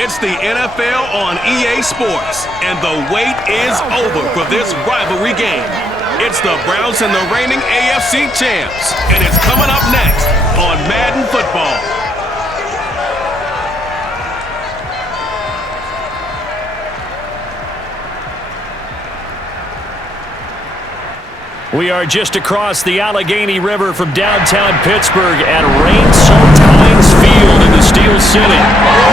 It's the NFL on EA Sports, and the wait is over for this rivalry game. It's the Browns and the reigning AFC champs, and it's coming up next on Madden Football. We are just across the Allegheny River from downtown Pittsburgh at rain-soaked Heinz Field in the Steel City.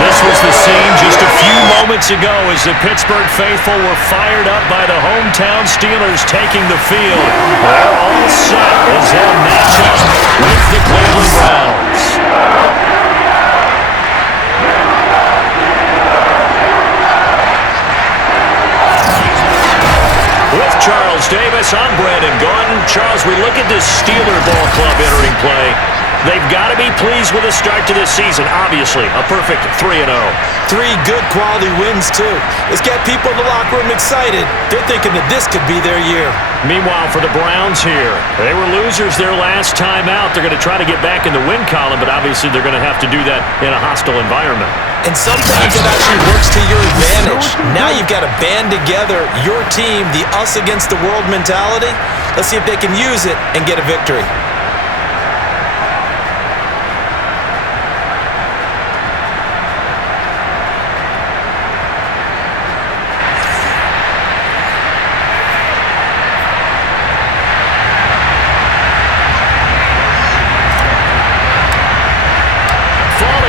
This was the scene just a few moments ago as the Pittsburgh faithful were fired up by the hometown Steelers taking the field. They're all set as they'll match up with the Cleveland Browns. With Charles Davis, I'm Brandon Gordon. Charles, we look at this Steeler ball club entering play. They've got to be pleased with the start to this season. Obviously, a perfect 3-0. 3 good quality wins, too. It's got people in the locker room excited. They're thinking that this could be their year. Meanwhile, for the Browns here, they were losers their last time out. They're going to try to get back in the win column, but obviously they're going to have to do that in a hostile environment. And sometimes it actually works to your advantage. Now you've got to band together your team, the us against the world mentality. Let's see if they can use it and get a victory.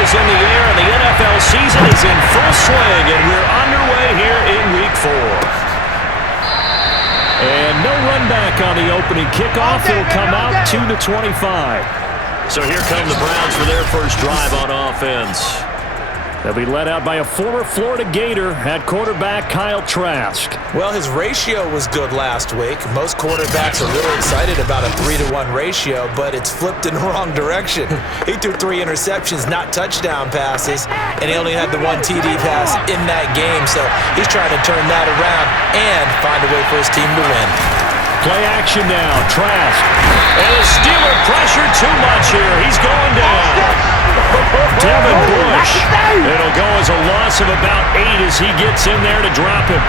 In the air, and the NFL season is in full swing, and we're underway here in Week 4. And no run back on the opening kickoff. It'll come out to the 25. So here come the Browns for their first drive on offense. They'll be led out by a former Florida Gator at quarterback Kyle Trask. Well, his ratio was good last week. Most quarterbacks are really excited about a 3-to-1 ratio, but it's flipped in the wrong direction. He threw 3 interceptions, not touchdown passes, and he only had the 1 TD pass in that game. So he's trying to turn that around and find a way for his team to win. Play action now, Trask. And the Steeler pressure too much here. He's going down. Devin Bush. It'll go as a loss of about 8 as he gets in there to drop him.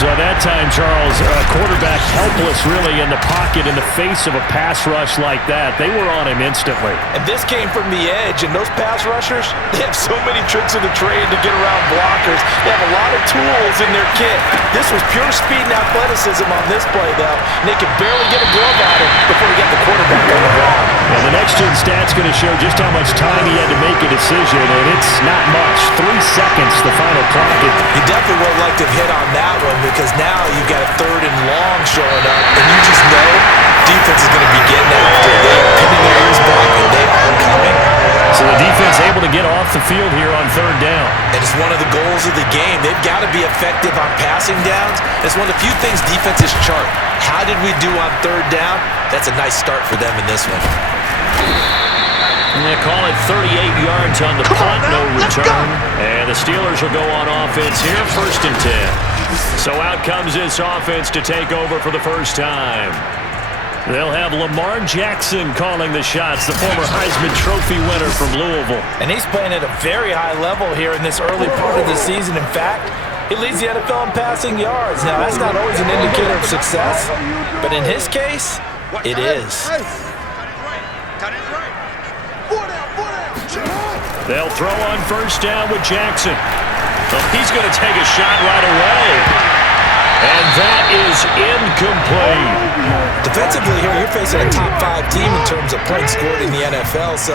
So that time, Charles, quarterback helpless really in the pocket in the face of a pass rush like that. They were on him instantly. And this came from the edge, and those pass rushers, they have so many tricks of the trade to get around blockers. They have a lot of tools in their kit. This was pure speed and athleticism on this play, though. And they could barely get a glove on him before he got the quarterback on the ground. Well, the next-gen stat's going to show just how much time he had to make a decision, and it's not much. 3 seconds, the final clock. You definitely would like to have hit on that one, because now you've got a 3rd and long showing up, and you just know defense is going to be getting after. They're pinning their ears back, and they are coming. So the defense able to get off the field here on 3rd down. And it's one of the goals of the game. They've got to be effective on passing downs. It's one of the few things defenses chart. How did we do on 3rd down? That's a nice start for them in this one. And they call it 38 yards on the punt, no return. And the Steelers will go on offense here, 1st and 10. So out comes this offense to take over for the first time. They'll have Lamar Jackson calling the shots, the former Heisman Trophy winner from Louisville. And he's playing at a very high level here in this early part of the season. In fact, he leads the NFL in passing yards. Now, that's not always an indicator of success, but in his case, it is. They'll throw on 1st down with Jackson. Well, he's going to take a shot right away. And that is incomplete. Defensively here, you're facing a top 5 team in terms of points scored in the NFL. So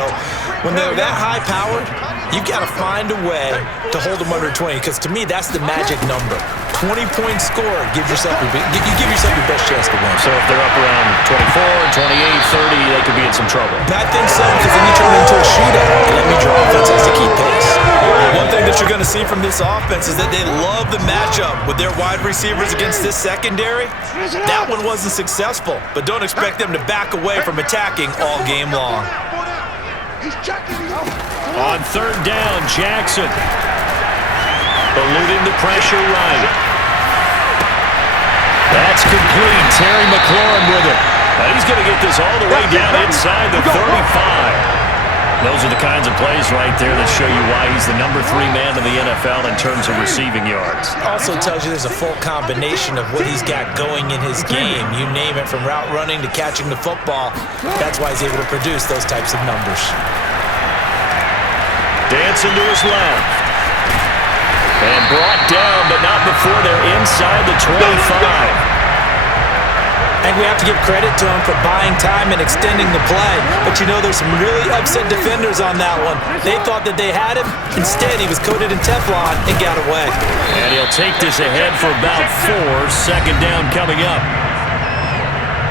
when they're that high-powered, you've got to find a way to hold them under 20. Because to me, that's the magic number. 20 points scored, you give yourself your best chance to win. So if they're up around 24, 28, 30, they could be in some trouble. I think so, because then you turn it into a shootout. And let me draw offense has to keep pace. One thing that you're going to see from this offense is that they love the matchup with their wide receivers against this secondary. That one wasn't successful, but don't expect them to back away from attacking all game long. On 3rd down, Jackson eluding the pressure right. That's complete. Terry McLaurin with it. And he's going to get this all the way down inside the 35. Those are the kinds of plays right there that show you why he's the #3 man in the NFL in terms of receiving yards. Also tells you there's a full combination of what he's got going in his game. You name it, from route running to catching the football. That's why he's able to produce those types of numbers. Dancing to his left. And brought down, but not before they're inside the 25. I think we have to give credit to him for buying time and extending the play. But you know, there's some really upset defenders on that one. They thought that they had him. Instead, he was coated in Teflon and got away. And he'll take this ahead for about 4. Second down coming up.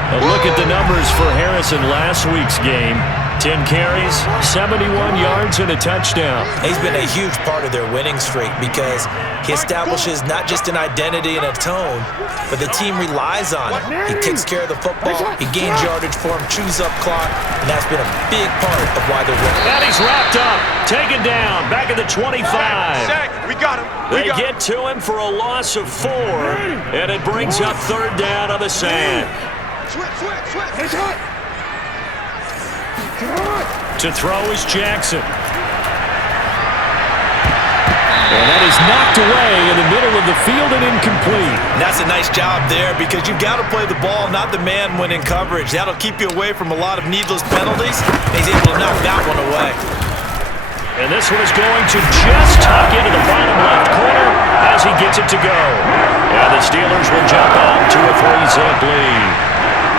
A look at the numbers for Harrison last week's game. 10 carries, 71 yards, and a touchdown. He's been a huge part of their winning streak because he establishes not just an identity and a tone, but the team relies on him. He takes care of the football, he gains yardage for him, chews up clock, and that's been a big part of why they're winning. And he's wrapped up, taken down, back at the 25. We got him. They get to him for a loss of 4, and it brings up third down on the sand. Switch. To throw is Jackson. And that is knocked away in the middle of the field and incomplete. And that's a nice job there because you've got to play the ball, not the man when in coverage. That'll keep you away from a lot of needless penalties. And he's able to knock that one away. And this one is going to just tuck into the bottom left corner as he gets it to go. And the Steelers will jump out to a 3-zip lead.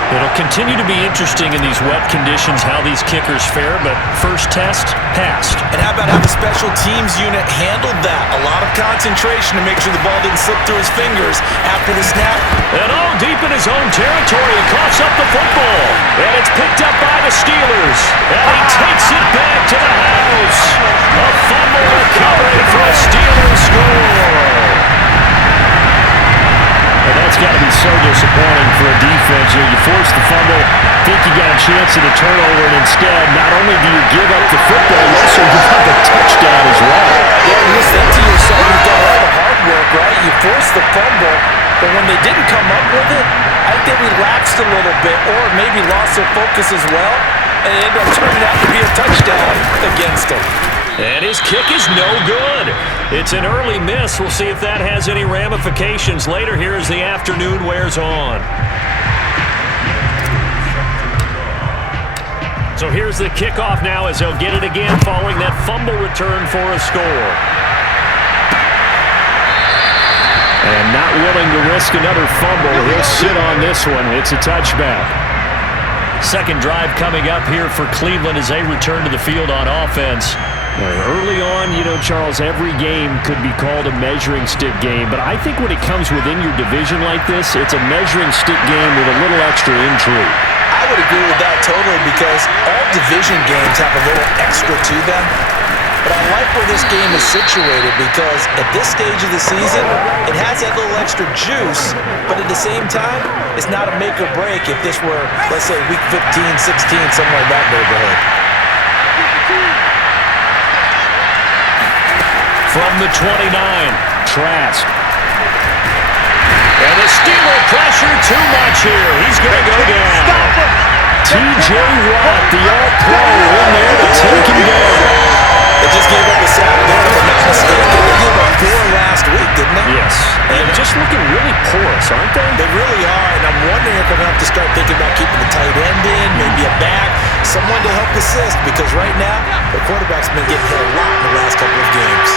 It'll continue to be interesting in these wet conditions how these kickers fare, but first test, passed. And how about how the special teams unit handled that? A lot of concentration to make sure the ball didn't slip through his fingers after the snap. And all deep in his own territory, he coughs up the football. And it's picked up by the Steelers. And he takes it back to the house. A fumble recovery for a Steelers score. And that's got to be so disappointing for a defense. You force the fumble, think you got a chance at a turnover, and instead, not only do you give up the football, you also give up a touchdown as well. Yeah, you think to yourself, you've done all the hard work, right? You forced the fumble, but when they didn't come up with it, I think they relaxed a little bit, or maybe lost their focus as well, and it ended up turning out to be a touchdown against them. And his kick is no good. It's an early miss. We'll see if that has any ramifications later here as the afternoon wears on. So here's the kickoff now as they'll get it again following that fumble return for a score. And not willing to risk another fumble, he'll sit on this one. It's a touchback. Second drive coming up here for Cleveland as they return to the field on offense. Early on, you know, Charles, every game could be called a measuring stick game, but I think when it comes within your division like this, it's a measuring stick game with a little extra intrigue. I would agree with that totally because all division games have a little extra to them. But I like where this game is situated because at this stage of the season, it has that little extra juice, but at the same time, it's not a make or break if this were, let's say, week 15, 16, somewhere in that neighborhood. From the 29, Trask. And the Steeler pressure too much here. He's going to go down. T.J. Watt, the All-Pro, in there to take him down. They just gave up a sack there, if I'm not mistaken. They gave up 4 last week, didn't they? Yes. And just looking really porous, aren't they? They really are, and I'm wondering if they're going to have to start thinking about keeping the tight end in, maybe a back, someone to help assist, because right now, the quarterback's been getting hit a lot in the last couple of games.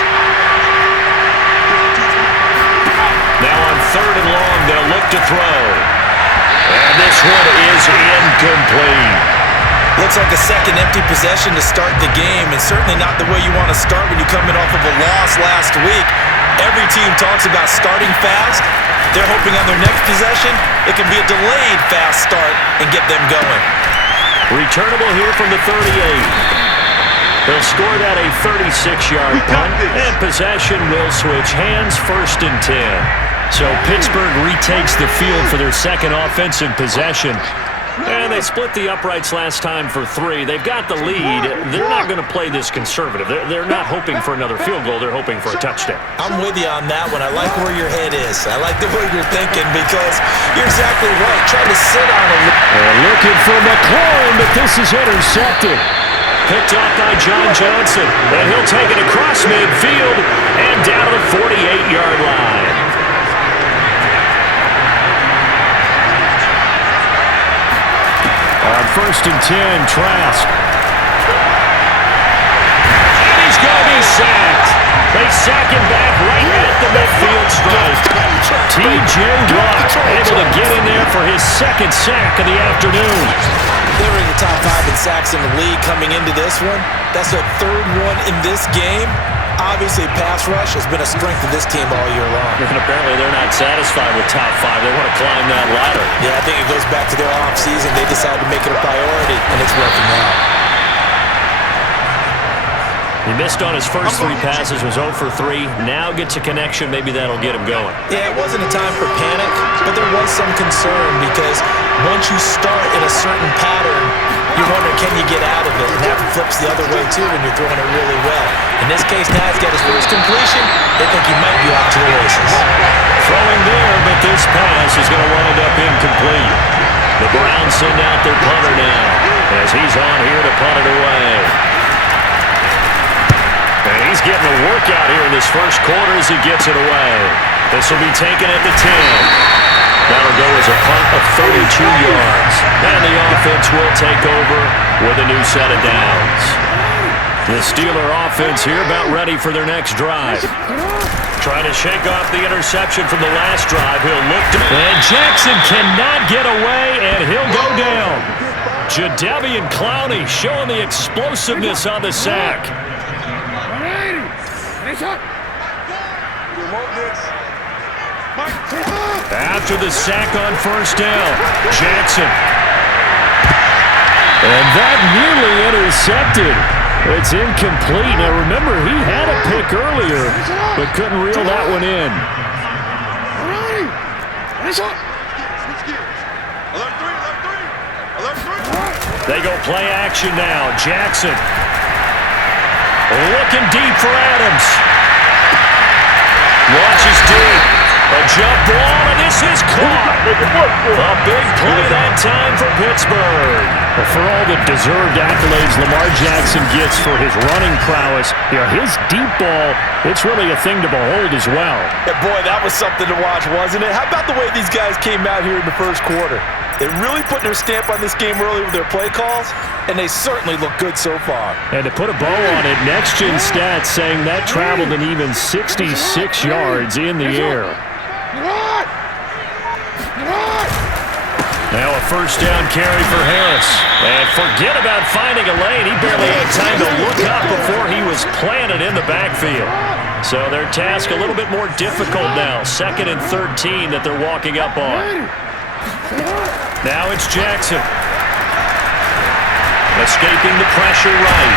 Now on 3rd and long, they'll look to throw. And this one is incomplete. Looks like a second empty possession to start the game, and certainly not the way you want to start when you're coming off of a loss last week. Every team talks about starting fast. They're hoping on their next possession, it can be a delayed fast start and get them going. Returnable here from the 38. They'll score that a 36-yard punt, and possession will switch hands, 1st and 10. So Pittsburgh retakes the field for their second offensive possession. And they split the uprights last time for 3. They've got the lead. They're not going to play this conservative. They're not hoping for another field goal. They're hoping for a touchdown. I'm with you on that one. I like where your head is. I like the way you're thinking because you're exactly right. Trying to sit on a... They're looking for McLaurin, but this is intercepted. Picked off by John Johnson. And he'll take it across midfield and down to the 48-yard line. On 1st and 10, Trask. And he's going to be sacked. They sack him back right at the midfield stripe. T.J. Watt able to get in there for his second sack of the afternoon. They were in the top 5 in sacks in the league coming into this one. That's their 3rd one in this game. Obviously, pass rush has been a strength of this team all year long. And apparently they're not satisfied with top 5. They want to climb that ladder. Yeah, I think it goes back to their offseason. They decided to make it a priority, and it's working out. He missed on his first 3 passes, was 0 for 3. Now gets a connection. Maybe that'll get him going. Yeah, it wasn't a time for panic, but there was some concern because once you start in a certain pattern, you wonder, can you get out of it? And that flips the other way, too, when you're throwing it really well. In this case, now he's got his first completion. They think he might be off to the races. Throwing there, but this pass is going to wind up incomplete. The Browns send out their punter now as he's on here to punt it away. And he's getting a workout here in this first quarter as he gets it away. This will be taken at the 10. That'll go as a punt of 32 yards. And the offense will take over with a new set of downs. The Steeler offense here about ready for their next drive. Trying to shake off the interception from the last drive. He'll look to... And Jackson cannot get away, and he'll go down. Jadeveon Clowney showing the explosiveness on the sack. After the sack on first down, Jackson. And that nearly intercepted. It's incomplete. Now remember, he had a pick earlier, but couldn't reel that one in. They go play action now. Jackson. Looking deep for Adams. Watches deep. A jump ball, and this is caught. A big play that time for Pittsburgh. Well, for all the deserved accolades Lamar Jackson gets for his running prowess, his deep ball, it's really a thing to behold as well. Yeah, boy, that was something to watch, wasn't it? How about the way these guys came out here in the first quarter? They really put their stamp on this game early with their play calls, and they certainly look good so far. And to put a bow on it, NeXT stats saying that traveled an even 66 yards in the air. Now a first down carry for Harris. And forget about finding a lane. He barely had time to look up before he was planted in the backfield. So their task a little bit more difficult now. 2nd and 13 that they're walking up on. Now it's Jackson. Escaping the pressure right.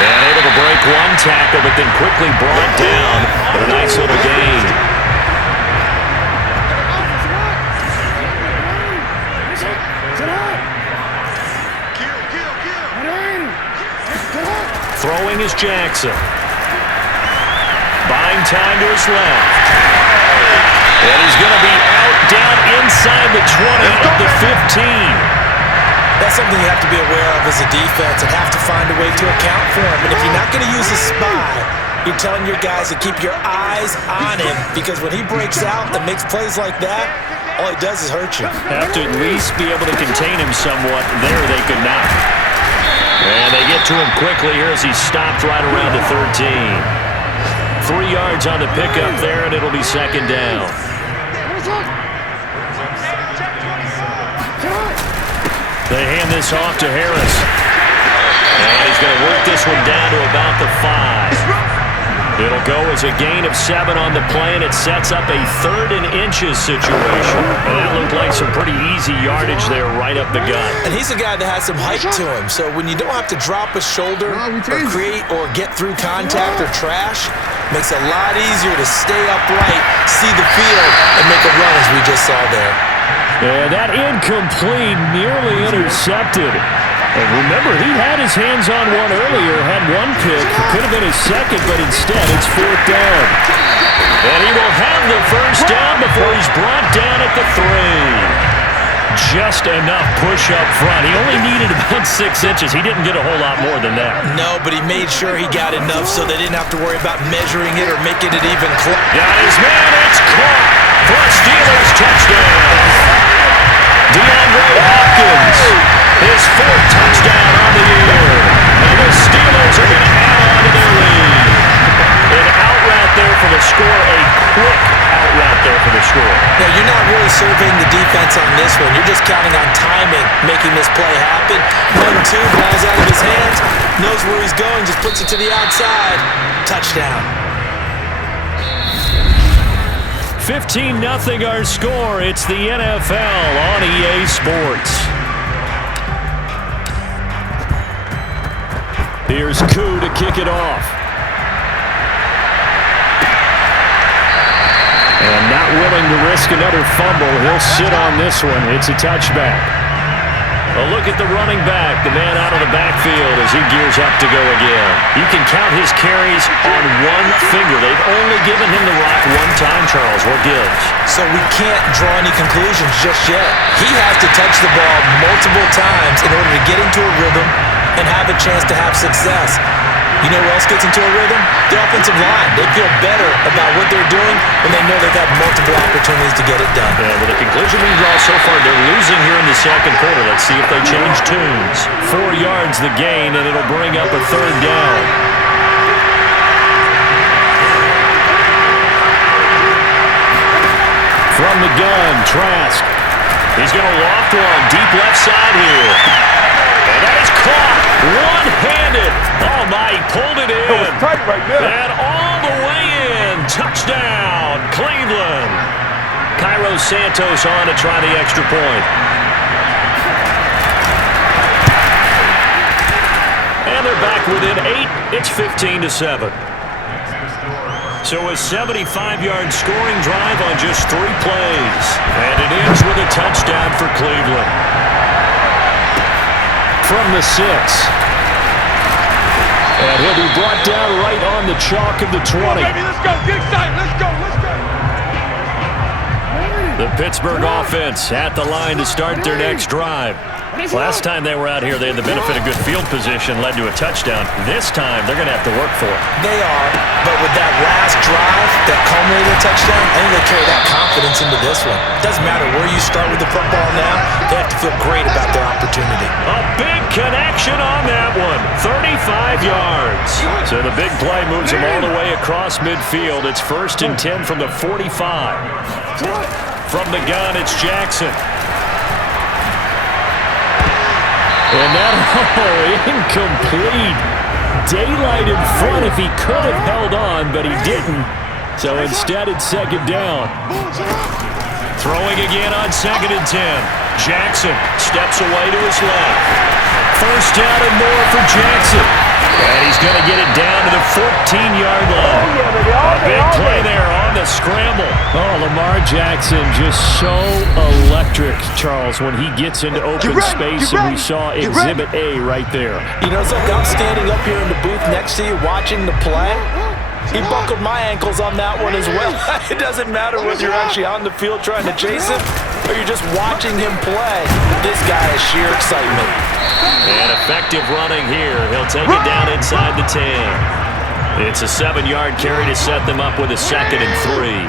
And able to break one tackle, but then quickly brought down with a nice little gain. Throwing is Jackson. Buying time to his left. And he's going to be out down inside the 20 of the 15. That's something you have to be aware of as a defense and have to find a way to account for him. And if you're not going to use a spy, you're telling your guys to keep your eyes on him, because when he breaks out and makes plays like that, all he does is hurt you. Have to at least be able to contain him somewhat. There they could not. And they get to him quickly here as he's stopped right around the 13. 3 yards on the pickup there, and it'll be 2nd down. They hand this off to Harris. And he's going to work this one down to about the 5. It'll go as a gain of 7 on the play, and it sets up a 3rd and inches situation. And that looked like some pretty easy yardage there right up the gut. And he's a guy that has some height to him, so when you don't have to drop a shoulder or create or get through contact or trash, makes it a lot easier to stay upright, see the field, and make a run as we just saw there. Yeah, that incomplete, nearly intercepted. And remember, he had his hands on one earlier, had one pick. Could have been his second, but instead it's 4th down. And he will have the first down before he's brought down at the 3. Just enough push up front. He only needed about 6 inches. He didn't get a whole lot more than that. No, but he made sure he got enough so they didn't have to worry about measuring it or making it even close. Got his man. It's caught for a Steelers touchdown. DeAndre Hopkins, his 4th touchdown on the year. And the Steelers are going to add on to their lead. An out route there for the score, a quick out route there for the score. Now, you're not really surveying the defense on this one. You're just counting on timing, making this play happen. 1-2, ball's out of his hands, knows where he's going, just puts it to the outside. Touchdown. 15-0 our score. It's the NFL on EA Sports. Here's Koo to kick it off. And not willing to risk another fumble. He'll sit on this one. It's a touchback. A look at the running back, the man out of the backfield as he gears up to go again. You can count his carries on one finger. They've only given him the rock one time, Charles. What gives? So we can't draw any conclusions just yet. He has to touch the ball multiple times in order to get into a rhythm and have a chance to have success. You know who else gets into a rhythm? The offensive line. They feel better about what they're doing when they know they've had multiple opportunities to get it done. Yeah, well, the conclusion we draw so far, they're losing here in the second quarter. Let's see if they change tunes. 4 yards the gain, and it'll bring up a 3rd down. From the gun, Trask. He's going to loft one deep left side here. And that is caught one-handed. Oh, my, he pulled it in. It was tight right there. And all the way in. Touchdown, Cleveland. Cairo Santos on to try the extra point. And they're back within 8. It's 15-7. So a 75-yard scoring drive on just 3 plays. And it ends with a touchdown for Cleveland. From the 6. And he'll be brought down right on the chalk of the 20. Come on, baby, let's go. Get excited. Let's go. Let's go. The Pittsburgh offense at the line to start their next drive. Last time they were out here, they had the benefit of good field position, led to a touchdown. This time, they're going to have to work for it. They are, but with that last drive that culminated a touchdown, I think they carry that confidence into this one. Doesn't matter where you start with the football now, they have to feel great about their opportunity. A big connection on that one, 35 yards. So the big play moves them all the way across midfield. It's 1st and 10 from the 45. From the gun, it's Jackson. And that, incomplete. Daylight in front if he could have held on, but he didn't. So instead, it's 2nd down. Throwing again on 2nd and 10. Jackson steps away to his left. 1st down and more for Jackson. And he's going to get it down to the 14-yard line. A big play there on the scramble. Oh, Lamar Jackson just so electric, Charles, when he gets into open space, and we saw Exhibit A right there. You know something? I'm standing up here in the booth next to you watching the play. He buckled my ankles on that one as well. It doesn't matter whether you're actually on the field trying to chase him or you're just watching him play. This guy is sheer excitement. And effective running here. He'll take it down inside the 10. It's a 7-yard carry to set them up with a 2nd and 3.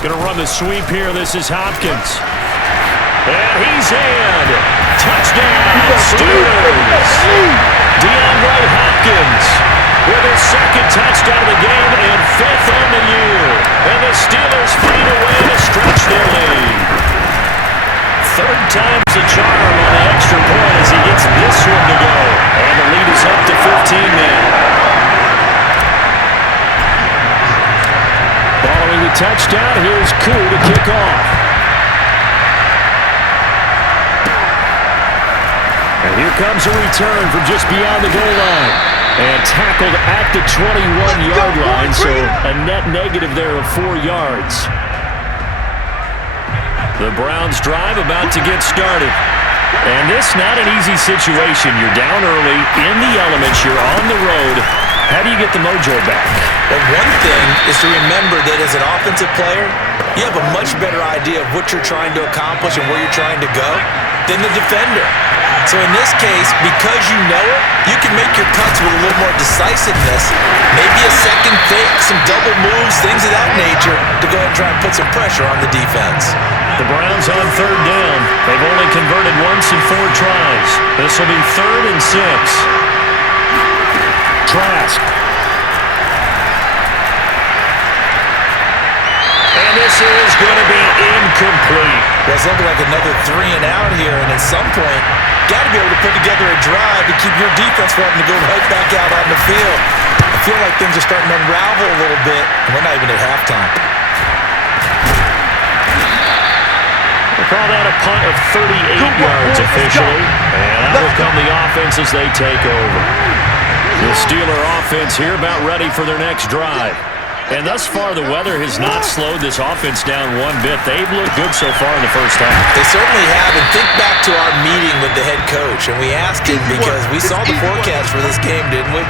Going to run the sweep here. This is Hopkins. And he's in. Touchdown, Steelers. DeAndre Hopkins with his 2nd touchdown of the game and 5th on the year. And the Steelers find a way to stretch their lead. 3rd time's the charm on the extra point as he gets this one to go. And the lead is up to 15 now. Following the touchdown, here's Koo to kick off. And here comes a return from just beyond the goal line. And tackled at the 21-yard line, so a net negative there of 4 yards. The Browns drive about to get started. And this not an easy situation. You're down early, in the elements, you're on the road. How do you get the mojo back? Well, one thing is to remember that as an offensive player, you have a much better idea of what you're trying to accomplish and where you're trying to go than the defender. So in this case, because you know it, you can make your cuts with a little more decisiveness, maybe a second fake, some double moves, things of that nature, to go ahead and try and put some pressure on the defense. The Browns on third down. They've only converted once in 4 tries. This will be 3rd and 6. Trask. And this is going to be incomplete. Well, it's looking like another 3 and out here, and at some point, got to be able to put together a drive to keep your defense from having to go right back out on the field. I feel like things are starting to unravel a little bit, and we're not even at halftime. We'll call that a punt of 38 yards officially, and that will come the offense as they take over. The Steeler offense here about ready for their next drive. And thus far, the weather has not slowed this offense down one bit. They've looked good so far in the first half. They certainly have. And think back to our meeting with the head coach. And we asked him because we saw the forecast for this game, didn't we?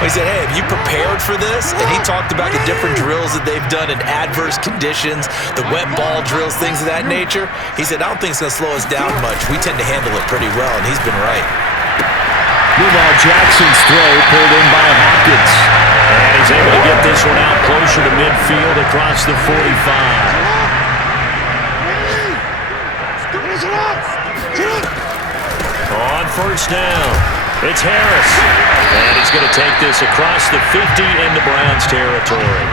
We said, hey, have you prepared for this? And he talked about the different drills that they've done in adverse conditions, the wet ball drills, things of that nature. He said, I don't think it's going to slow us down much. We tend to handle it pretty well, and he's been right. Meanwhile, Jackson's throw pulled in by Hopkins. And he's able to get this one out closer to midfield across the 45. On first down, it's Harris. And he's going to take this across the 50 into Browns territory.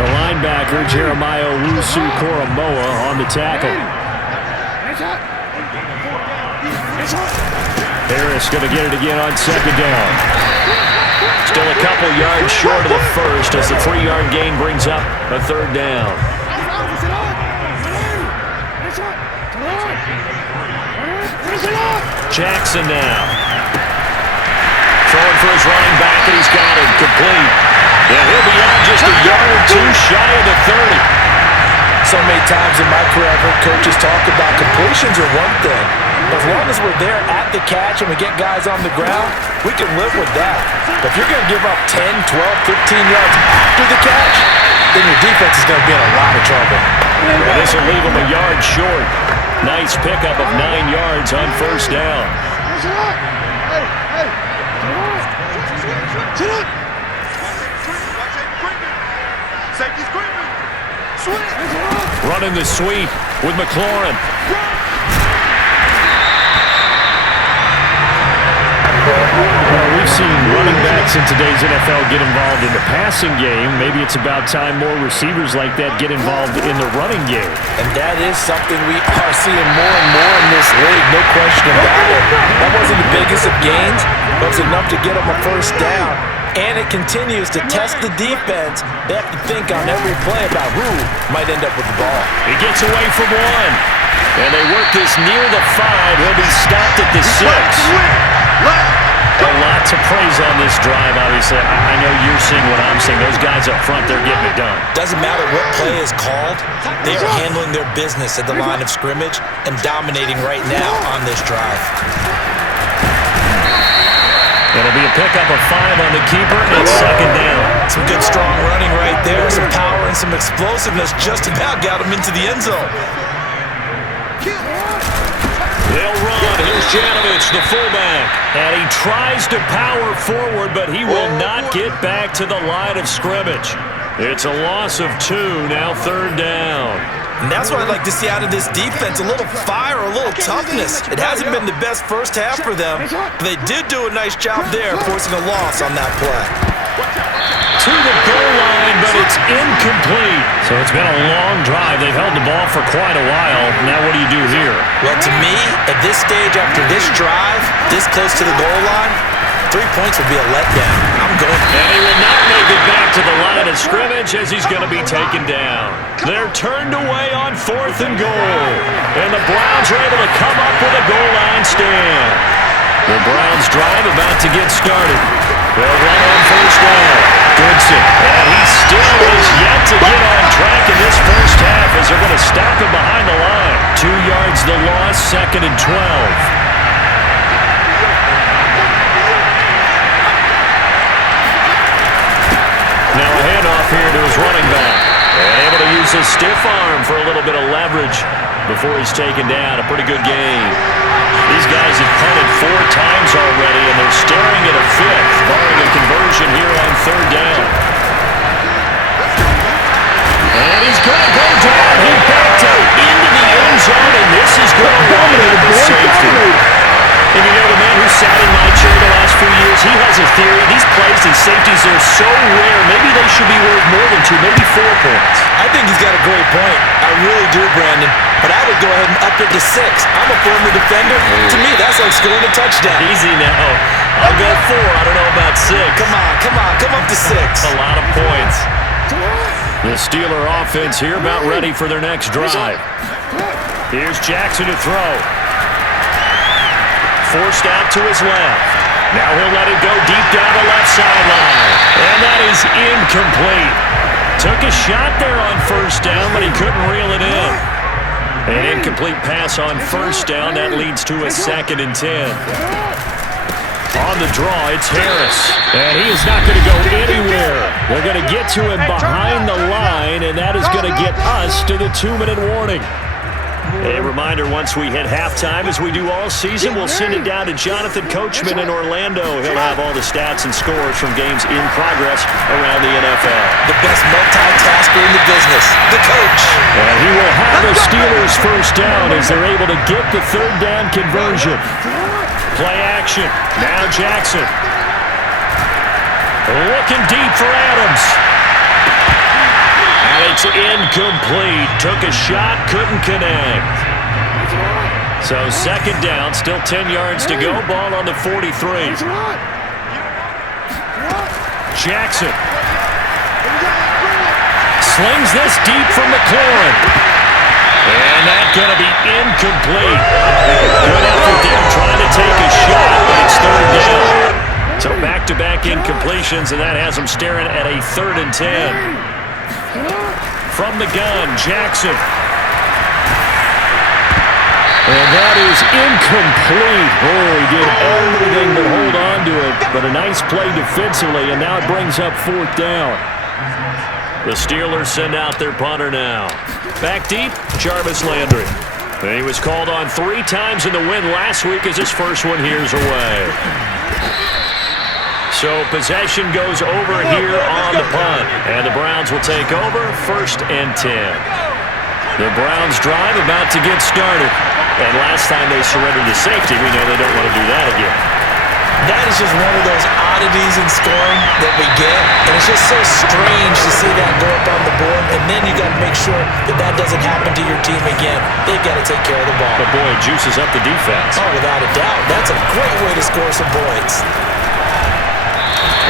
The linebacker, Jeremiah Owusu-Koramoah, on the tackle. Harris going to get it again on second down. Still a couple yards short of the first as the 3-yard gain brings up a third down. Jackson now. Throwing for his running back, and he's got it complete. And he'll be out just a yard or 2 shy of the 30. So many times in my career, I've heard coaches talk about completions are one thing. But as long as we're there at the catch and we get guys on the ground, we can live with that. But if you're going to give up 10, 12, 15 yards after the catch, then your defense is going to be in a lot of trouble. Well, this will leave them a yard short. Nice pickup of 9 yards on first down. Running the sweep with McLaurin. Well, we've seen running backs in today's NFL get involved in the passing game. Maybe it's about time more receivers like that get involved in the running game. And that is something we are seeing more and more in this league, no question about it. That wasn't the biggest of gains, but it was enough to get them a first down. And it continues to test the defense. They have to think on every play about who might end up with the ball. He gets away from 1. And they work this near the 5. He'll be stopped at the 6. A lot to praise on this drive, obviously. I know you're seeing what I'm seeing. Those guys up front, they're getting it done. Doesn't matter what play is called. They are handling their business at the line of scrimmage and dominating right now on this drive. It'll be a pickup of 5 on the keeper and second down. Some good, strong running right there. Some power and some explosiveness just about got him into the end zone. They'll run. Here's Janovich, the fullback. And he tries to power forward, but he will not get back to the line of scrimmage. It's a loss of 2, now third down. And that's what I'd like to see out of this defense, a little fire, a little toughness. It hasn't been the best first half for them, but they did do a nice job there, forcing a loss on that play. To the goal line, but it's incomplete. So it's been a long drive. They've held the ball for quite a while. Now what do you do here? Well, to me, at this stage after this drive, this close to the goal line, 3 points would be a letdown. I'm going. And he will not make it back to the line of scrimmage as he's going to be taken down. They're turned away on 4th and goal. And the Browns are able to come up with a goal line stand. The Browns drive about to get started. They'll run on first down. Goodson. And he still is yet to get on track in this first half as they're going to stop him behind the line. 2 yards the loss, 2nd and 12. Now a handoff here to his running back. And able to use his stiff arm for a little bit of leverage before he's taken down. A pretty good game. These guys have punted 4 times already, and they're staring at a 5th, barring a conversion here on 3rd down. And he's going to go down. He backed up into the end zone, and this is going to line up the safety. And you know, the man who sat in my chair the last few years, he has a theory. These plays, these safeties are so rare. Maybe they should be worth more than 2, maybe 4 points. I think he's got a great point. I really do, Brandon. But I would go ahead and up it to 6. I'm a former defender. To me, that's like scoring a touchdown. Easy now. I'll go 4. I don't know about 6. Come on. Come up to 6. A lot of points. The Steeler offense here about ready for their next drive. Here's Jackson to throw. Forced out to his left. Now he'll let it go deep down the left sideline. And that is incomplete. Took a shot there on 1st down, but he couldn't reel it in. An incomplete pass on 1st down. That leads to a 2nd and 10. On the draw, it's Harris. And he is not going to go anywhere. They're going to get to him behind the line, and that is going to get us to the 2-minute warning. A reminder, once we hit halftime, as we do all season, we'll send it down to Jonathan Coachman in Orlando. He'll have all the stats and scores from games in progress around the NFL. The best multitasker in the business, the coach. And he will have the Steelers 1st down as they're able to get the 3rd down conversion. Play action. Now Jackson. Looking deep for Adams. And it's incomplete. Took a shot, couldn't connect. So 2nd down, still 10 yards to go. Ball on the 43. Jackson. Slings this deep from McLaurin. And that's going to be incomplete. Good effort there trying to take a shot, but it's 3rd down. So back-to-back incompletions, and that has them staring at a 3rd and 10. From the gun, Jackson. And that is incomplete. Oh, he did everything but hold on to it. But a nice play defensively, and now it brings up 4th down. The Steelers send out their punter now. Back deep, Jarvis Landry. And he was called on 3 times in the win last week as his first one here's away. So possession goes over here on the punt. And the Browns will take over 1st and 10. The Browns drive about to get started. And last time they surrendered to safety, we know they don't want to do that again. That is just one of those oddities in scoring that we get. And it's just so strange to see that go up on the board. And then you got to make sure that that doesn't happen to your team again. They've got to take care of the ball. But boy, it juices up the defense. Oh, without a doubt. That's a great way to score some points.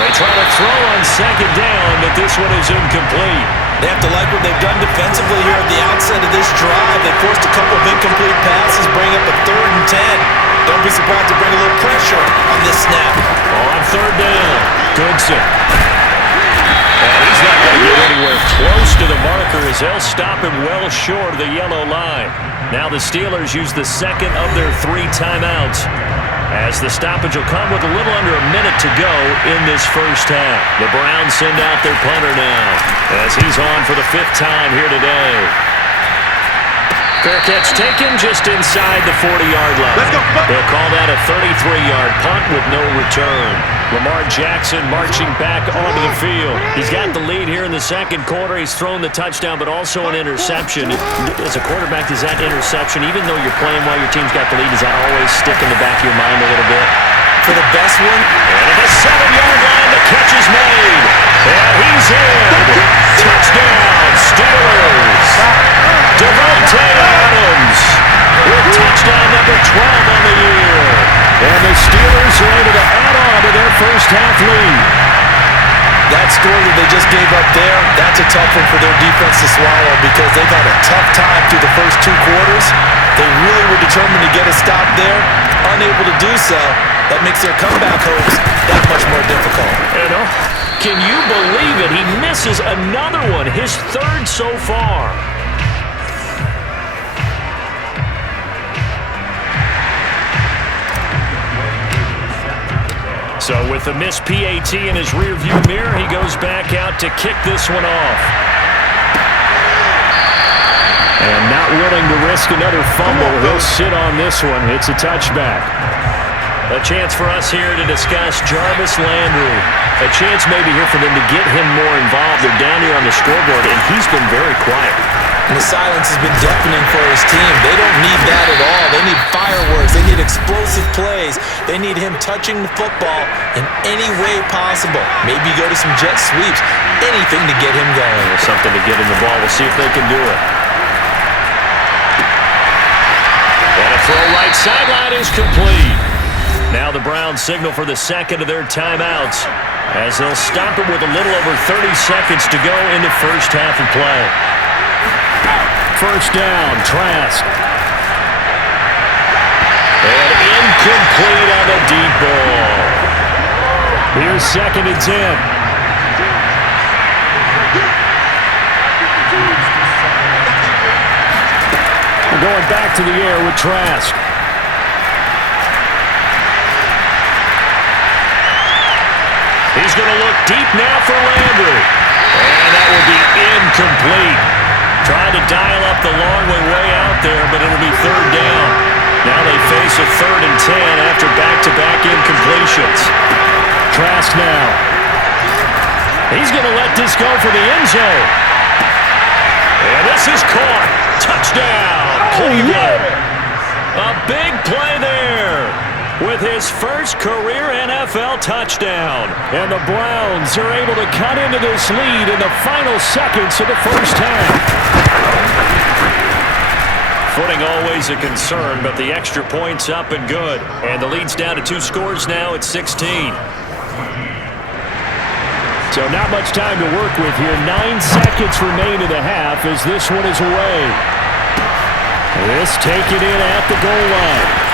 They try to throw on 2nd down, but this one is incomplete. They have to like what they've done defensively here at the outset of this drive. They forced a couple of incomplete passes, bring up a 3rd and 10. Don't be surprised to bring a little pressure on this snap. On 3rd down, Goodson. And he's not going to get anywhere close to the marker as they'll stop him well short of the yellow line. Now the Steelers use the 2nd of their 3 timeouts, as the stoppage will come with a little under a minute to go in this 1st half. The Browns send out their punter now, as he's on for the 5th time here today. Fair catch taken just inside the 40-yard line. Let's go. They'll call that a 33-yard punt with no return. Lamar Jackson marching back onto the field. He's got the lead here in the 2nd quarter. He's thrown the touchdown, but also an interception. As a quarterback, is that interception, even though you're playing while your team's got the lead, does that always stick in the back of your mind a little bit? For the best one. And at the 7-yard line, the catch is made. And he's in. Touchdown, Steelers. Devontae Adams with touchdown number 12 on the year. And the Steelers are able to add on to their 1st half lead. That score that they just gave up there, that's a tough one for their defense to swallow because they've had a tough time through the first 2 quarters. They really were determined to get a stop there. Unable to do so, that makes their comeback hopes that much more difficult. Can you believe it? He misses another one, his 3rd so far. So with the missed PAT in his rearview mirror, he goes back out to kick this one off. And not willing to risk another fumble, he'll sit on this one. It's a touchback. A chance for us here to discuss Jarvis Landry. A chance maybe here for them to get him more involved. They're down here on the scoreboard, and he's been very quiet. And the silence has been deafening for his team. They don't need that at all. They need fireworks. They need explosive plays. They need him touching the football in any way possible. Maybe go to some jet sweeps. Anything to get him going. Something to get him the ball. We'll see if they can do it. And a throw right sideline is complete. Now the Browns signal for the second of their timeouts as they'll stop it with a little over 30 seconds to go in the first half of play. First down, Trask. And incomplete on the deep ball. Here's 2nd and 10. We're going back to the air with Trask. He's going to look deep now for Landry. And that will be incomplete. Trying to dial up the long way out there, but it'll be 3rd down. Now they face a 3rd and 10 after back-to-back incompletions. Trask now. He's going to let this go for the end zone. And this is caught. Touchdown, Cleveland. A big play there with his first career NFL touchdown. And the Browns are able to cut into this lead in the final seconds of the first half. Footing always a concern, but the extra point's up and good. And the lead's down to 2 scores now at 16. So not much time to work with here. 9 seconds remain in the half as this one is away. This taken in at the goal line.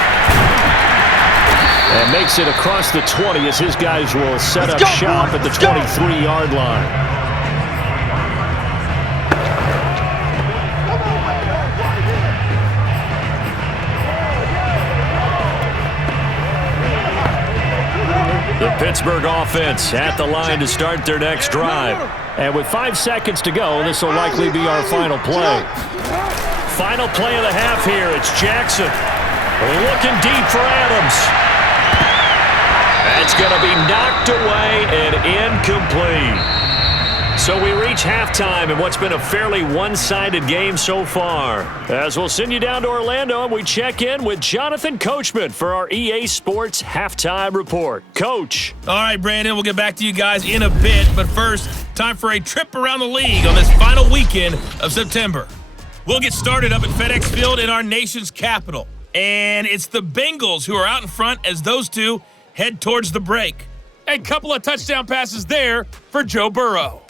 And makes it across the 20 as his guys will set up shop at the 23-yard line. The Pittsburgh offense at the line to start their next drive. And with 5 seconds to go, this will likely be our final play. Final play of the half here. It's Jackson. Looking deep for Adams. That's going to be knocked away and incomplete. So we reach halftime in what's been a fairly one-sided game so far. As we'll send you down to Orlando and we check in with Jonathan Coachman for our EA Sports Halftime Report. Coach. All right, Brandon, we'll get back to you guys in a bit. But first, time for a trip around the league on this final weekend of September. We'll get started up at FedEx Field in our nation's capital. And it's the Bengals who are out in front as those two head towards the break. A couple of touchdown passes there for Joe Burrow.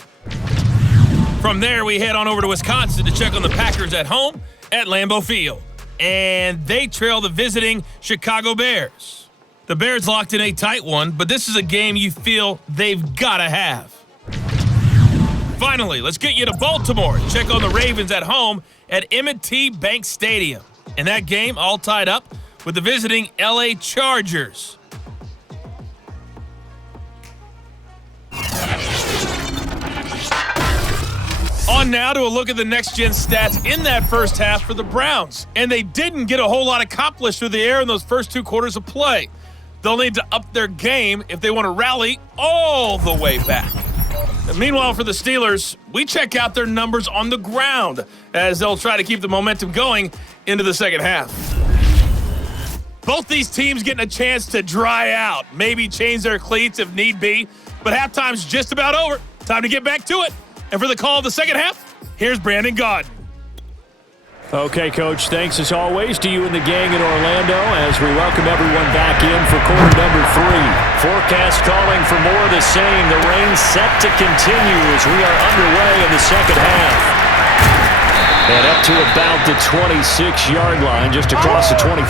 From there, we head on over to Wisconsin to check on the Packers at home at Lambeau Field. And they trail the visiting Chicago Bears. The Bears locked in a tight one, but this is a game you feel they've got to have. Finally, let's get you to Baltimore and check on the Ravens at home at M&T Bank Stadium. And that game all tied up with the visiting LA Chargers. On now to a look at the next-gen stats in that first half for the Browns. And they didn't get a whole lot accomplished through the air in those first 2 quarters of play. They'll need to up their game if they want to rally all the way back. And meanwhile, for the Steelers, we check out their numbers on the ground as they'll try to keep the momentum going into the second half. Both these teams getting a chance to dry out, maybe change their cleats if need be, but halftime's just about over. Time to get back to it. And for the call of the second half, here's Brandon Gaudin. Okay, Coach, thanks as always to you and the gang in Orlando as we welcome everyone back in for quarter number 3. Forecast calling for more of the same. The rain set to continue as we are underway in the second half. And up to about the 26-yard line, just across the 25.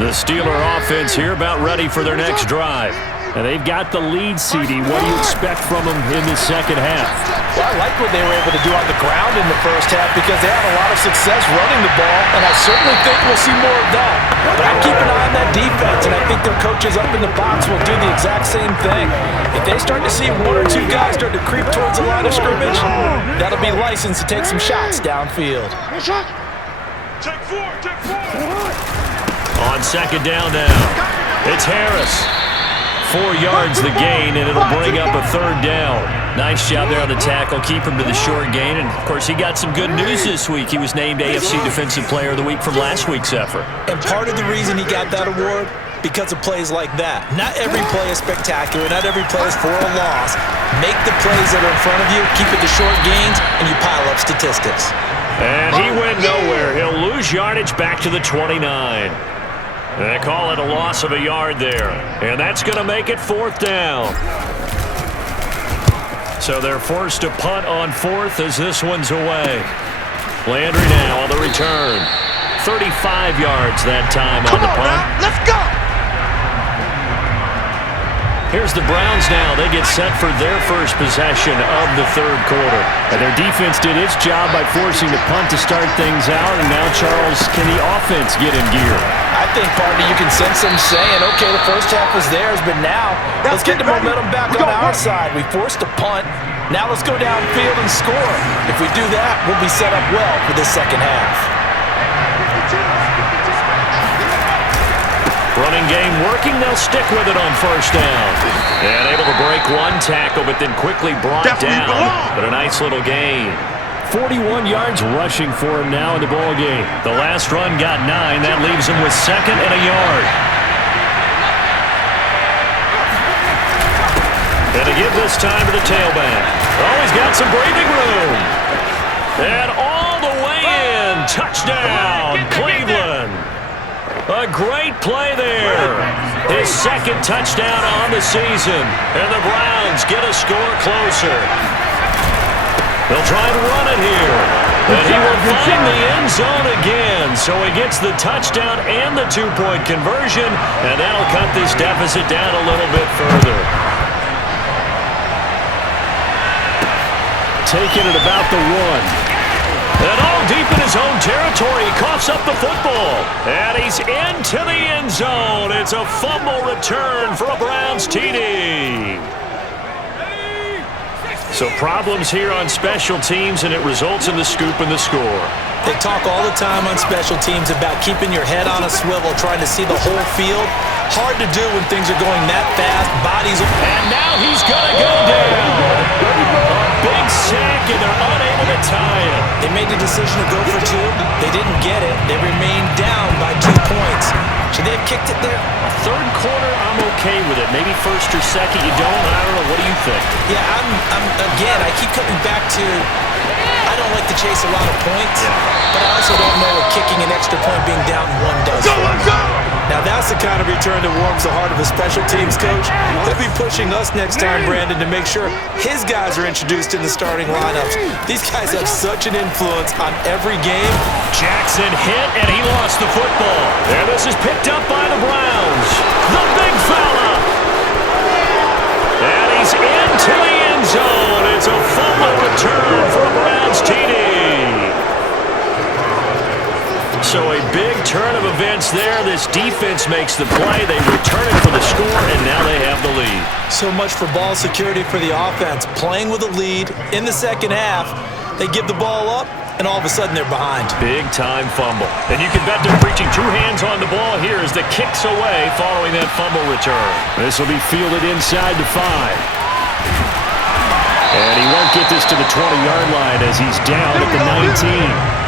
The Steeler offense here about ready for their next drive. And they've got the lead, CD. What do you expect from them in the second half? Well, I like what they were able to do on the ground in the first half because they had a lot of success running the ball, and I certainly think we'll see more of that. But I keep an eye on that defense, and I think their coaches up in the box will do the exact same thing. If they start to see one or two guys start to creep towards the line of scrimmage, that'll be license to take some shots downfield. Take four. On second down now, it's Harris. 4 yards the gain, and it'll bring up a third down. Nice job there on the tackle. Keep him to the short gain. And, of course, he got some good news this week. He was named AFC Defensive Player of the Week from last week's effort. And part of the reason he got that award, because of plays like that. Not every play is spectacular. Not every play is for a loss. Make the plays that are in front of you, keep it to short gains, and you pile up statistics. And he went nowhere. He'll lose yardage back to the 29. They call it a loss of a yard there. And that's going to make it fourth down. So they're forced to punt on fourth as this one's away. Landry now on the return. 35 yards that time on the punt. Let's go. Here's the Browns now. They get set for their first possession of the third quarter. And their defense did its job by forcing the punt to start things out. And now, Charles, can the offense get in gear? I think, partner, you can sense them saying, okay, the first half was theirs, but now let's get the momentum back on our side. We forced a punt. Now let's go downfield and score. If we do that, we'll be set up well for the second half. Running game working. They'll stick with it on first down. And able to break one tackle, but then quickly brought down. But a nice little gain. 41 yards rushing for him now in the ball game. The last run got 9. That leaves him with second and a yard. And to give this time to the tailback. Oh, he's got some breathing room. And all the way in. Touchdown, Cleveland. A great play there. His second touchdown on the season. And the Browns get a score closer. They'll try and run it here. And he will find the end zone again. So he gets the touchdown and the two-point conversion. And that'll cut this deficit down a little bit further. Taking it about the 1. And all deep in his own territory, he coughs up the football. And he's into the end zone. It's a fumble return for a Browns TD. So problems here on special teams, and it results in the scoop and the score. They talk all the time on special teams about keeping your head on a swivel, trying to see the whole field. Hard to do when things are going that fast. Bodies. And now he's going to go down. A big sack, and they're unable to tie it. They made the decision to go for 2. They didn't get it. They remained down by 2 points. Should they have kicked it there? A third quarter, I'm okay with it. Maybe first or second, you don't. I don't know. What do you think? Yeah, again, I keep coming back to, I don't like to chase a lot of points, but I also don't know what kicking an extra point being down 1 does. Now, that's the kind of return that warms the heart of a special teams coach. He'll be pushing us next time, Brandon, to make sure his guys are introduced in the starting lineups. These guys have such an influence on every game. Jackson hit, and he lost the football. And this is picked up by the Browns. The big fella. And he's into the end zone. It's a fumble return for a Browns TD. So a big turn of events there. This defense makes the play. They return it for the score, and now they have the lead. So much for ball security for the offense. Playing with a lead in the second half, they give the ball up, and all of a sudden they're behind. Big-time fumble. And you can bet they're reaching 2 hands on the ball here as the kick's away following that fumble return. This will be fielded inside the 5. And he won't get this to the 20-yard line as he's down at the 19.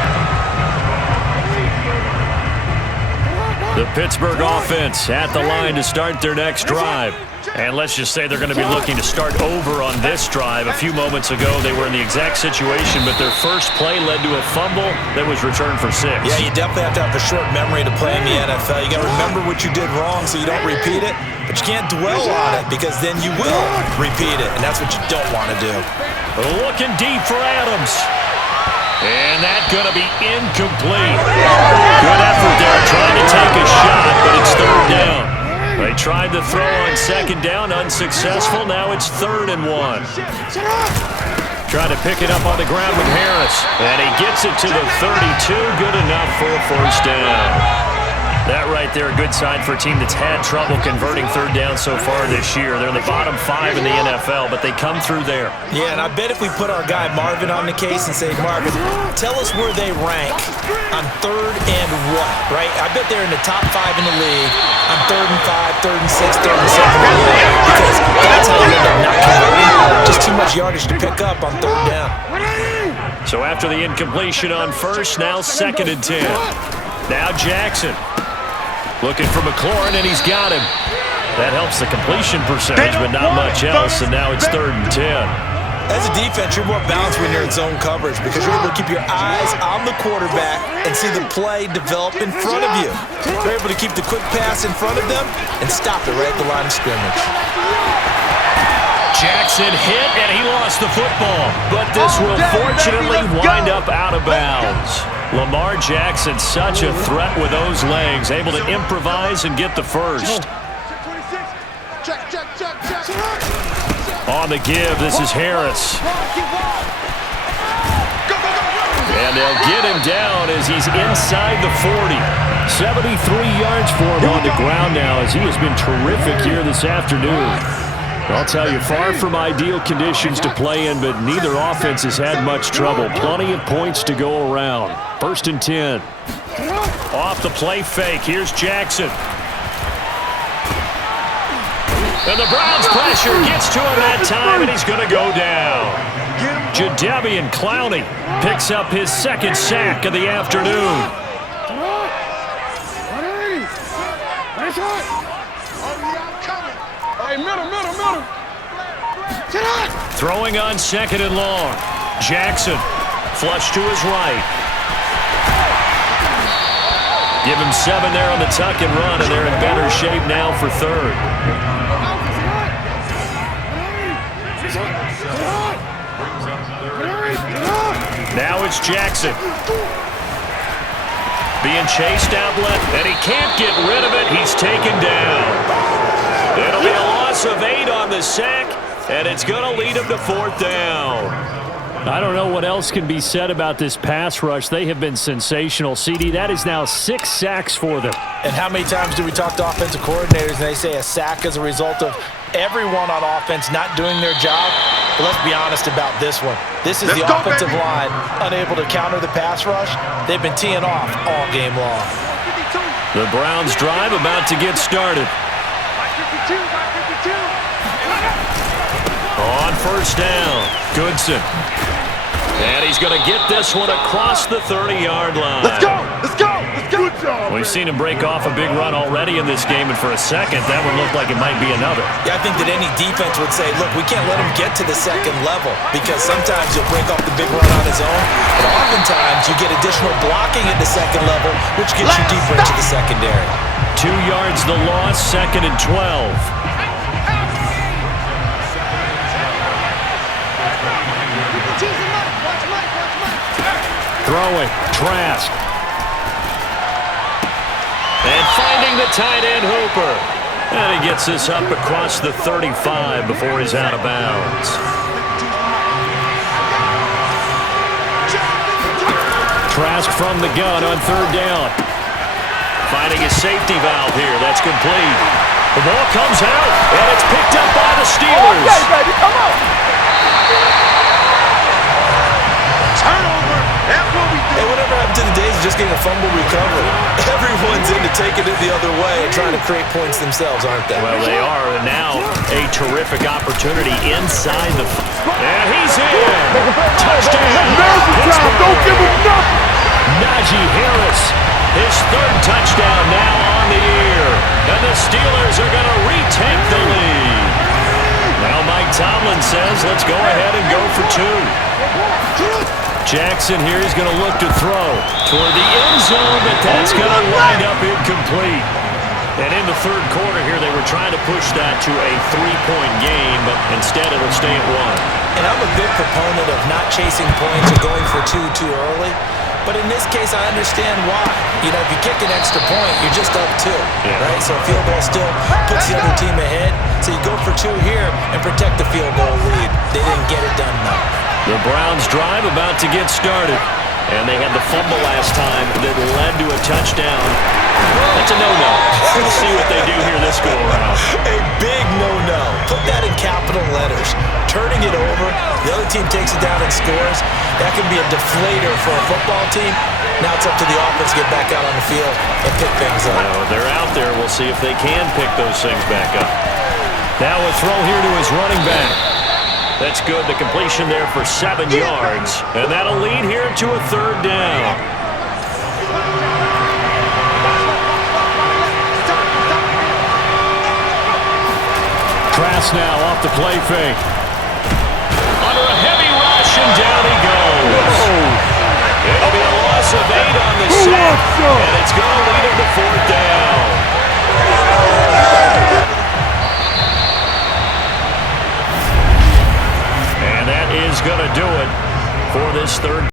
The Pittsburgh offense at the line to start their next drive. And let's just say they're going to be looking to start over on this drive. A few moments ago, they were in the exact situation, but their first play led to a fumble that was returned for 6. Yeah, you definitely have to have a short memory to play in the NFL. You got to remember what you did wrong so you don't repeat it, but you can't dwell on it because then you will repeat it, and that's what you don't want to do. Looking deep for Adams. And that's going to be incomplete. Good effort there trying to take a shot, but it's third down. They tried the throw on second down, unsuccessful. Now it's 3rd and 1. Trying to pick it up on the ground with Harris. And he gets it to the 32. Good enough for a first down. That right there, a good sign for a team that's had trouble converting third down so far this year. They're in the bottom 5 in the NFL, but they come through there. Yeah, and I bet if we put our guy Marvin on the case and say, Marvin, tell us where they rank on 3rd and what, right? I bet they're in the top 5 in the league on 3rd and 5, 3rd and 6, 3rd and 7 in the league, because that's how you end up not converting. Just too much yardage to pick up on 3rd down. So after the incompletion on 1st, now 2nd and 10. Now Jackson. Looking for McLaurin, and he's got him. That helps the completion percentage, but not much else, and now it's 3rd and 10. As a defense, you're more balanced when you're in zone coverage because you're able to keep your eyes on the quarterback and see the play develop in front of you. You're able to keep the quick pass in front of them and stop it right at the line of scrimmage. Jackson hit, and he lost the football, but this will fortunately wind up out of bounds. Lamar Jackson, such a threat with those legs, able to improvise and get the first. On the give, this is Harris. And they'll get him down as he's inside the 40. 73 yards for him on the ground now as he has been terrific here this afternoon. I'll tell you, far from ideal conditions to play in, but neither offense has had much trouble. Plenty of points to go around. 1st and 10. Off the play fake. Here's Jackson. And the Browns pressure gets to him that time, and he's going to go down. Jadeveon Clowney picks up his 2nd sack of the afternoon. Throwing on 2nd and long. Jackson, flush to his right. Give him 7 there on the tuck and run, and they're in better shape now for 3rd. Now it's Jackson. Being chased out left, and he can't get rid of it. He's taken down. It'll be a loss of 8 on the sack, and it's going to lead him to 4th down. I don't know what else can be said about this pass rush. They have been sensational. CD, that is now 6 sacks for them. And how many times do we talk to offensive coordinators and they say a sack is a result of everyone on offense not doing their job? But let's be honest about this one. This is the offensive line unable to counter the pass rush. They've been teeing off all game long. The Browns drive about to get started. On 1st down, Goodson. And he's going to get this one across the 30-yard line. Let's go! Let's go! Let's go! Good job. We've seen him break off a big run already in this game, and for a second, that one looked like it might be another. Yeah, I think that any defense would say, look, we can't let him get to the 2nd level because sometimes you'll break off the big run on his own, but oftentimes you get additional blocking at the 2nd level, which gets you deeper into the secondary. 2 yards the loss, 2nd and 12. Throwing, Trask. And finding the tight end, Hooper. And he gets this up across the 35 before he's out of bounds. Trask from the gun on 3rd down. Finding his safety valve here. That's complete. The ball comes out, and it's picked up by the Steelers. Okay, baby, come on. Turnover. That's what we do. Hey, whatever happened to the days of just getting a fumble recovery? Everyone's into taking it the other way and trying to create points themselves, aren't they? Well, they are, and now a terrific opportunity inside the... And he's in! Touchdown! Don't give him nothing! Najee Harris, his 3rd touchdown now on the year. And the Steelers are going to retake the lead. Now Mike Tomlin says, let's go ahead and go for 2. Jackson here is going to look to throw toward the end zone, but that's going to wind up incomplete. And in the 3rd quarter here, they were trying to push that to a 3-point game, but instead it'll stay at 1. And I'm a big proponent of not chasing points or going for 2 too early. But in this case, I understand why. You know, if you kick an extra point, you're just up 2, right? So a field goal still puts the other team ahead. So you go for 2 here and protect the field goal lead. They didn't get it done, though. The Browns drive about to get started. And they had the fumble last time that led to a touchdown. That's a no-no. We'll see what they do here this go-around. A big no-no. Put that in capital letters. Turning it over, the other team takes it down and scores. That can be a deflator for a football team. Now it's up to the offense to get back out on the field and pick things up. No, they're out there. We'll see if they can pick those things back up. Now a throw here to his running back. That's good. The completion there for 7 yards. And that'll lead here to a 3rd down. Trask now off the play fake. Under a heavy rush, and down he goes. It'll be a loss of 8 on the sack. And it's going